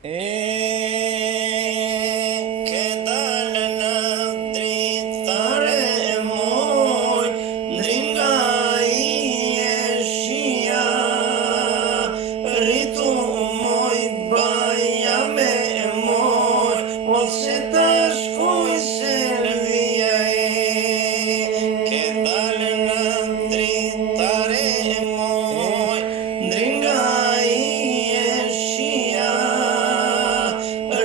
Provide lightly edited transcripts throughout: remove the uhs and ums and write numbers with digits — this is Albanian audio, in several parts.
Ke dalë në dritare moj, ndringa I shia, rritu moj baja me moj, ose ta shkoj selvija Ke dalë në dritare moj, ndringa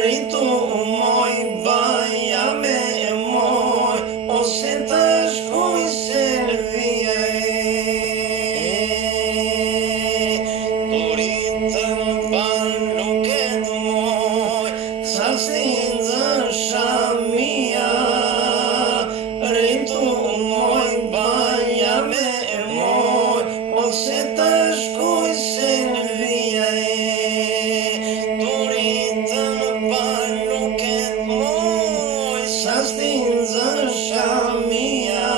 Rritu moj baja me moj, ose ta shkoj selvija Turitën baluket moj, sa stinzë shamia Rritu moj baja me moj, ose ta shkoj selvija Sa stinzë shamia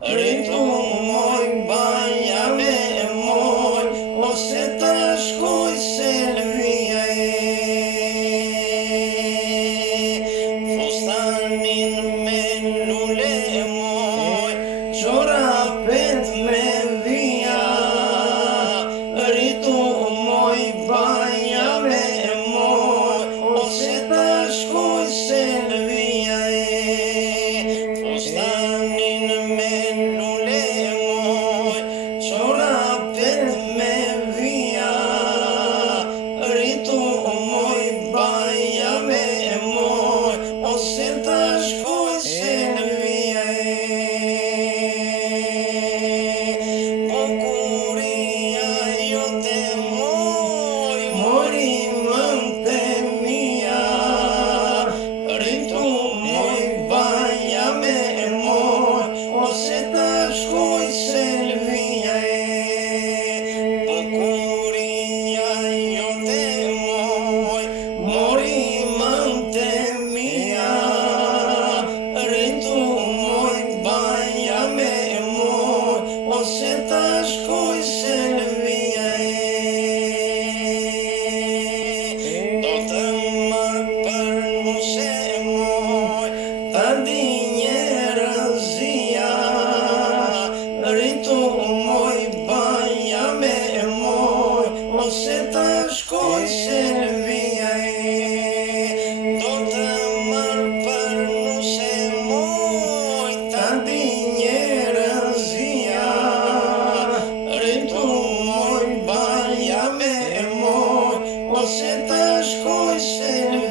Rritu moj baja me moj, ose ta shkoj selvija Fustanin me lule moj, qorapet me vija Rritu moj baja me moj, ose ta shkoj selvija Fustanin me lule moj, qorapet me vija Rritu moj baja me moj, ose ta shkoj selvija Bukuria jote moj, mori mënte mia Rritu moj baja me moj, ose ta shkoj selvija Bukuria jote moj, mori mënte mia Rritu moj baja me moj, ose ta shkoj selvija Do të marrë për nuse moj, ta di njerëzia Rritu moj baja me moj, ose ta shkoj selvija Do të marrë për nuse moj, ta di njerëzia Rritu moj baja me moj, ose ta shkoj selvija